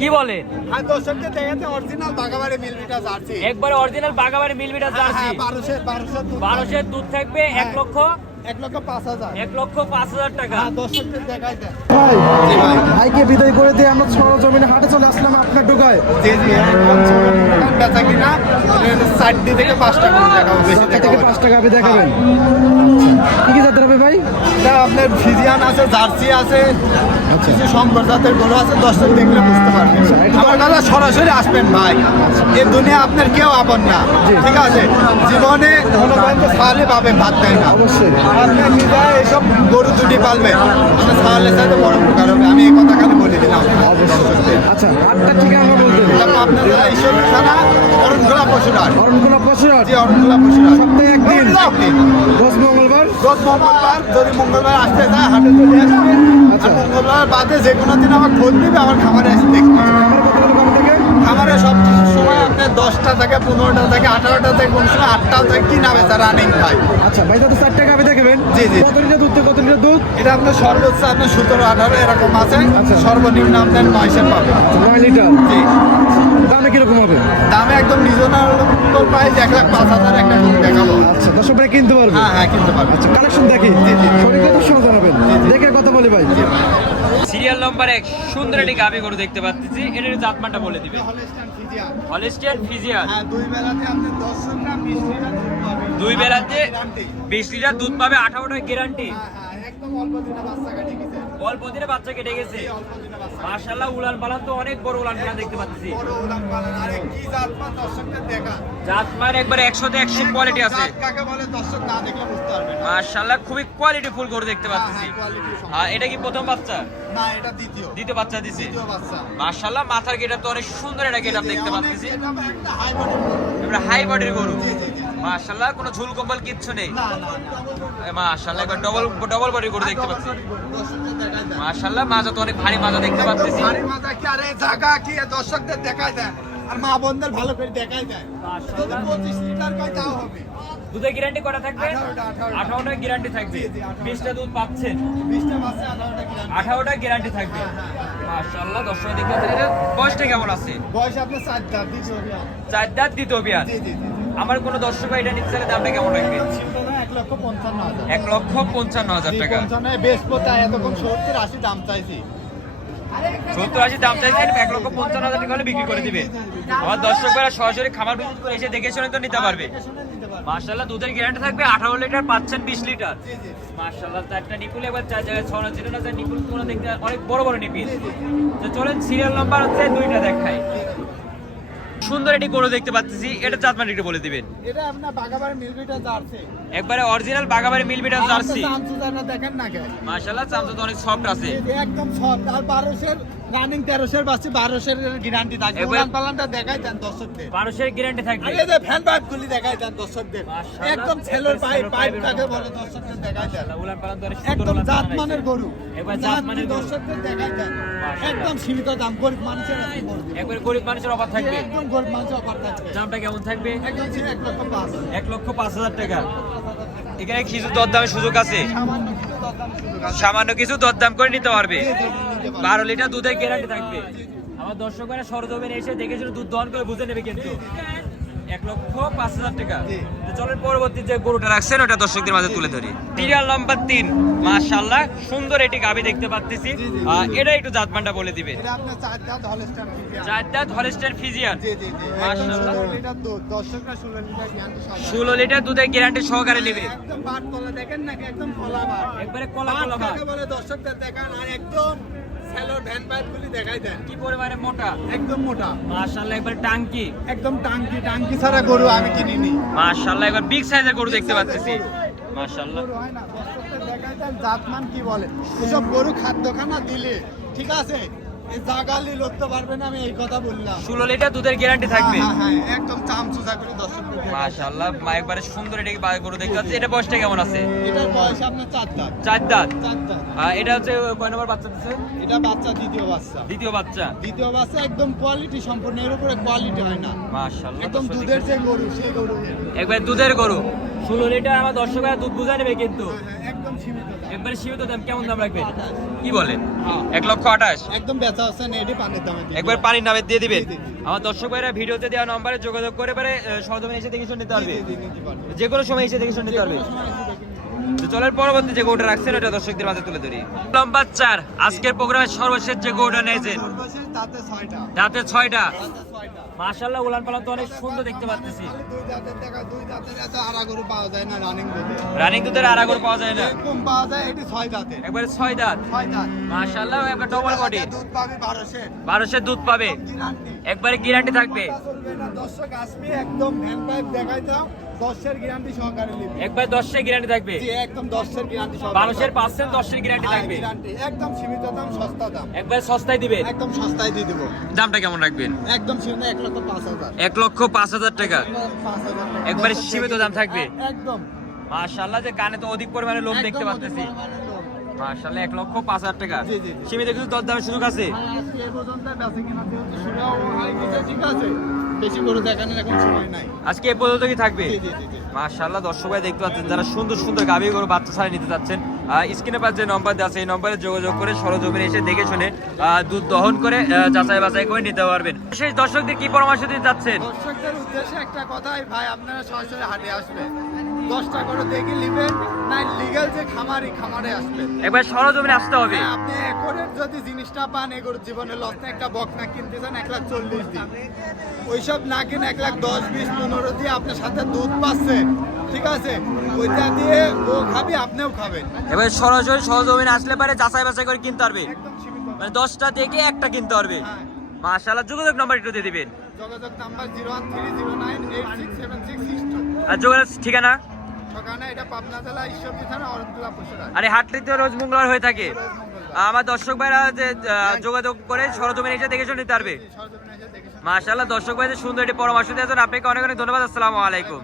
কি বলে? একবারে অরিজিনাল বাগাবাড়ি মিলবিটা জার্সি। বারোশের দুধ থাকবে। এক লক্ষ? এক লক্ষ পাঁচ হাজার। এক লক্ষ পাঁচ হাজার টাকা। হ্যাঁ দর্শকদের দেখাই দেন। ভাই ভাইকে বিদায় করে দিয়ে আমরা সরজমিনে হাটে চলে আসলাম আপনার ঢোকায়। জি জি একদম বেচা কিনা? চারটি থেকে পাঁচটা করে বেশি থেকে পাঁচ টাকা আপনি দেখাবেন আপনার ফিজিয়ান আছে জার্সি আছে আচ্ছা। কিছু সম্পর জাতের গরু আছে দর্শক দেখলে বুঝতে পারবেন। আমার দাদা সরাসরি আসবেন ভাই। এই দুনিয়া আপনার কেউ আপন না। ঠিক আছে? জীবনে মনে যে সালে পাবেন ভাত দেয় না। অবশ্যই। আপনি নিজে এইসব গরু দুটি পালবেন আপনার সালের সাথে বড় উপকার হবে। আমি এই কথা খালি বলে দিলাম। আচ্ছা হাটটা ঠিক আমরা বলতেন এটা আপনার ঈশ্বর থানা অরণখোলা পশুরাট অরণকুলা পশুরাট জি অরণখোলা পশুরাট সপ্তাহে একদিন রোজ মঙ্গলবার? রোজ মঙ্গলবার যদি মঙ্গলবার আসতে চায় হাটে চলে আসবে। আচ্ছা। আর মঙ্গলবার বাদে যে কোনো দিন আমার খোঁজ দিবে আমার খামারে এসে কম থেকে? খামারে সব সময় আপনার দশটা থেকে পনেরোটা থেকে আঠারোটা থেকে কোন সময় আটটাও থেকে কি নামে তারা রানিং ভাই। আচ্ছা ভাই তাতে চার টাকা দেখাবেন। জি, জি। কত লিটার দুধ কত লিটার দুধ? এটা আপনার সর্বোচ্চ আপনার সতেরো আঠারো এরকম আছে। আচ্ছা। সর্বনিম্ন আপনার নয়শের পাবে। নয় লিটার? জি। দামে কীরকম হবে? দামে একদম রিজনেবল প্রাইস এক লাখ পাঁচ হাজার একটা দেখাবো। আচ্ছা দর্শক ভাই কিনতে পারবে? হ্যাঁ হ্যাঁ কিনতে পারবে। আচ্ছা কালেকশন দেখি। শরীরে দর্শন জানাবেন। দেখে কথা বলি ভাই। সিরিয়াল নাম্বার এক সুন্দর একটি গাবি গরু দেখতে পাচ্ছি। এটার জাতমানটা বলে দিবে। Holstein Friesian. হ্যাঁ দুই বেলাতে আপনি দশ গ্রাম বিশ লিটার দুধ পাবেন। দুই বেলাতে বিশ লিটার দুধ পাবে আঠারোটা গ্যারান্টি হ্যাঁ হ্যাঁ একদম অল্প দিনে বাচ্চা অল্প দিনে বাচ্চা কেটে গেছে। অল্প মার্শাল্লাহ উলান পালান তো অনেক বড় উলান পালান দেখতে পাচ্ছি। বড় উলান পালান আরে কি জাত দর্শকদের দেখা। জাতমান একবার একশোতে একশো কোয়ালিটি আছে। কাকে বলে দর্শক না দেখলে বুঝতে পারবে না। মার্শাল্লাহ খুবই কোয়ালিটি ফুল গরু দেখতে পাচ্ছি। হ্যাঁ, সম্পন্ন। আর এটা কি প্রথম বাচ্চা? না এটা দ্বিতীয়। দ্বিতীয় বাচ্চা দিছে। দ্বিতীয় বাচ্চা। মাথার গেটআপ তো অনেক সুন্দর একটা গেটআপ দেখতে পাচ্ছি। এটা একটা গরু। হাই বডির গরু। জি, জি, জি। মার্শাল্লাহ কোনো ঝুল কম্বল কিচ্ছু নেই। মার্শাল্লাহ একবার ডবল ডবল বডির গরু দেখতে পাচ্ছি। মার্শাল্লাহ মাজা তো অনেক ভারী মাজা দেখতে পাচ্ছি। ভারী মাজা কি আরে জায়গা কি দর্শকদের দেখায় দেন। আর মা বোনদের ভালো করে যদি পঁচিশ লিটার কয় তাও হবে। দুধের গ্যারান্টি কটা থাকবে? আঠারোটা, আঠারোটা। আঠারোটা গ্যারান্টি থাকবে। জি, জি, আঠারোটা। বিশটা দুধ পাচ্ছেন। বাসে আঠারোটা গ্যারান্টি থাকবে। মার্শাল্লাহ দর্শক দেখতে পাচ্ছেন। বয়সটা কেমন আছে? বয়স আপনার চার দাঁত দাঁত জি জি। আমার কোনো দর্শক এটা নিতে চাইলে দামটা কেমন রাখবে? এক লক্ষ পঞ্চান্ন হাজার টাকা। সত্তর আশি দাম এক লক্ষ পঞ্চান্ন হাজার টাকা হলে বিক্রি করে দিবে। আমার দর্শক ভাইরা সরাসরি খামার এসে দেখে তো নিতে পারবে। মার্শাল্লাহ দুধের গ্যারান্টি থাকবে আঠারো লিটার, পাচ্ছেন বিশ লিটার। নিপুল এবার ছড়া অনেক বড় বড় নিপিল। তো চলেন সিরিয়াল নাম্বার হচ্ছে দুইটা দেখাই। সুন্দর একটি গরু দেখতে পাচ্ছি এটা চাঁদমান একটু বলে দিবেন। এটা আপনার বাগাবাড়ি মিলবিটা জার্সি। একবারে অরিজিনাল বাগাবাড়ি মিল মিটার জার্সি। দেখেন না কে? মার্শাল্লাহ চামচা তো অনেক সফট আছে। একদম সফট আর বারোশের রানিং তেরোশের বাসে বারোশের গ্যারান্টি থাকবে। উড়ান পালানটা দেখাই দেন দর্শকদের। মানুষের গ্যারান্টি থাকবে। আরে যে ফ্যান পাইপ গুলি দেখাই দেন দর্শকদের একদম ছেলের পাইপ পাইপ মতো। বলে দর্শকদের দেখাই দেন পালান তো একদম জাত মানের গরু। এবার জাত মানের দর্শকদের দেখাই দেন একদম সীমিত দাম গরিব মানুষের। একবারে গরিব মানুষের অফার থাকবে। একদম গরিব মানুষের অফার থাকবে। দামটা কেমন থাকবে? একদম ছিল এক লক্ষ পাঁচ। এক লক্ষ পাঁচ হাজার টাকা। এখানে কিছু দরদামের সুযোগ আছে। সামান্য সামান্য কিছু দরদাম করে নিতে পারবে। বারো লিটার দুধের গ্যারান্টি থাকবে আমার দর্শকরা সরজমিনে এসে দেখে শুনে দুধ দহন করে বুঝে নেবে কিন্তু এক লক্ষ পাঁচ হাজার টাকা। জি। পরবর্তী যে গরুটা রাখছেন ওটা দর্শকদের মাঝে তুলে ধরি। সিরিয়াল নাম্বার তিন মাশাল্লাহ সুন্দর একটি গাবি দেখতে পাচ্ছি এটা একটু জাতমানটা বলে দিবে এটা চার দাঁত হলস্টার ফিজিয়ান। মাশাআল্লাহ। ষোলো লিটার দুধের গ্যারান্টি সহকারে নেবে। একদম কলা দেখেন নাকি একদম কলা একবারে কলা কলা বলে দর্শকদের দেখান? আর একদম স্যালোর ভ্যান পাইপ দেখাই দেন। কি পরিমাণে মোটা? একদম মোটা। মাশাল্লাহ একবার টাঙ্কি। একদম টাঙ্কি টাঙ্কি ছাড়া গরু আমি কিনিনি। মাশাল্লাহ একবার বিগ সাইজের গরু দেখতে পাচ্ছি। মাশাল্লাহ গরু হয় না জাতমান কি বলে। এসব গরু খাদ্যখানা দিলে ঠিক আছে? এই লড়তে পারবে না আমি এই কথা বললাম। ষোলো লিটার দুধের গ্যারান্টি থাকবে? হ্যাঁ, হ্যাঁ, হ্যাঁ, একদম চামচুচা করে দর্শকদের মাশাআল্লাহ মা একবারে সুন্দর এটা বা- গরু দেখতে পাচ্ছি। এটা বয়সটা কেমন আছে? এটার বয়স আপনার চার দাঁত। চার দাঁত? চার দাঁত। এটা হচ্ছে কয় নম্বর বাচ্চা দিচ্ছে এটা বাচ্চা দ্বিতীয় বাচ্চা। দ্বিতীয় বাচ্চা? দ্বিতীয় বাচ্চা একদম কোয়ালিটি সম্পূর্ণ এর উপরে কোয়ালিটি হয় না। মাশাআল্লাহ একদম দর্শক দুধের যে গরু সেই গরু। একবার দুধের গরু। ষোলো লিটার আমার দর্শকরা দুধ বুঝা নেবে কিন্তু। সীমিত দাম। একবারে সীমিত দাম কেমন দাম রাখবেন কি বলেন হ্যাঁ। এক লক্ষ আঠাশ? একদম বেচা হচ্ছে না এটি পানির দামে একবার পানির দিয়ে দিবেন। আমার দর্শক ভাইরা ভিডিওতে দেওয়া নম্বরে যোগাযোগ করে পারে সহজমে এসে দেখে শুনে নিতে পারবে। যে কোনো সময় এসে দেখে শুনে নিতে পারবে। তো চলের পরবর্তী যে গৌটা রাখছেন ওটা দর্শকদের মাঝে তুলে ধরি। লম্বা চার আজকের প্রোগ্রামের সর্বশেষ যে গৌটা নিয়েছেন। তাতে ছয়টা। দাঁতে ছয়টা। মাশাল্লাহ উলান পালান তো অনেক সুন্দর দেখতে পাচ্ছি দুই দাঁতের দেখা দুই দাঁতের এত আড়া গরু পাওয়া যায় না রানিং দুধে। রানিং দুধের আড়াগর পাওয়া যায় না। কম পাওয়া যায় এটি ছয় দাঁতের। একবারে ছয় দাঁত। ছয় দাঁত। মাশাল্লাহ একবার ডবল বডি দুধ পাবে বারোশে। বারোশের দুধ পাবে। একবারে গ্যারান্টি থাকবে। দর্শক আসবে একদম ভ্যান পাইপ দেখাই দাও দশের গ্যারান্টি সহকারে নিবে। একবার দশের গ্যারান্টি থাকবে? জি একদম দশের গ্যারান্টি সহকারে। বারোশের পার্সেন্ট দশের গ্যারান্টি হ্যাঁ, থাকবে। একদম সীমিত দাম সস্তা দাম। একবার সস্তায় দিবে একদম সস্তায় দিয়ে দেবো। দামটা কেমন রাখবেন? একদম সীমিত এক লক্ষ পাঁচ হাজার। এক লক্ষ পাঁচ হাজার টাকা। একবারে সীমিত দাম থাকবে? একদম। মাশাল্লাহ যে কানে তো অধিক পরিমাণে লোক দেখতে পাচ্ছি মাশাল্লাহ এক লক্ষ পাঁচ হাজার টাকা। জি, জি। সীমিত কিছু সুযোগ আছে? আজকে এ পর্যন্ত বেচে কিনা যেহেতু শুরুও হয়ে গেছে, ঠিক আছে। বেশি করে দেখানোর এখন সময় নাই। আজকে পর্যন্ত কি থাকবে? জি জি জি জি। দর্শক ভাই দেখতে পাচ্ছেন যারা সুন্দর সুন্দর গাভী গরু বাচ্চা ছাড়া নিতে চাচ্ছেন স্ক্রিনে পাশে যে নম্বর দেওয়া আছে এই নম্বরে যোগাযোগ করে সরজমিনে এসে দেখে শুনে দুধ দহন করে যাচাই বাছাই করে নিতে পারবেন। সেই দর্শকদের কি পরামর্শ দিতে চাচ্ছেন? দর্শকদের উদ্দেশ্যে একটা কথাই ভাই আপনারা সরাসরি হাটে আসবেন। দশটা করে দেখে নিবেন না লিগেল যে খামারি খামারে আসবেন একবার সরজমিনে আসতে হবে। হ্যাঁ, আপনি একরের যদি জিনিসটা পান এগোর জীবনে লস না একটা বকনা কিনতে চান এক লাখ চল্লিশ দিন। ওইসব না কিনে এক লাখ দশ বিশ পনেরো দিয়ে আপনার সাথে দুধ পাচ্ছে। ঠিক আছে? ওইটা দিয়ে ও খাবি আপনিও খাবেন। এবার সরাসরি সরজমিনে আসলে পারে যাচাই বাছাই করে কিনতে পারবে। মানে দশটা থেকে একটা কিনতে পারবে। হ্যাঁ। মাশাল্লাহ যোগাযোগ নাম্বার একটু দিয়ে দিবেন। যোগাযোগ number zero one three zero nine eight six seven six six two. আর যোগাযোগ ঠিকানা? আর এই হাটটি তো রোজ মঙ্গলবার হয়ে থাকে। আমার দর্শক ভাইরা যে যোগাযোগ করে সরজমিনে এসে দেখে নিতে পারবে। মাশাল্লাহ দর্শক ভাইদের সুন্দর একটি পরামর্শ দিয়েছেন আপনাকে অনেক অনেক ধন্যবাদ। আসসালামু আলাইকুম।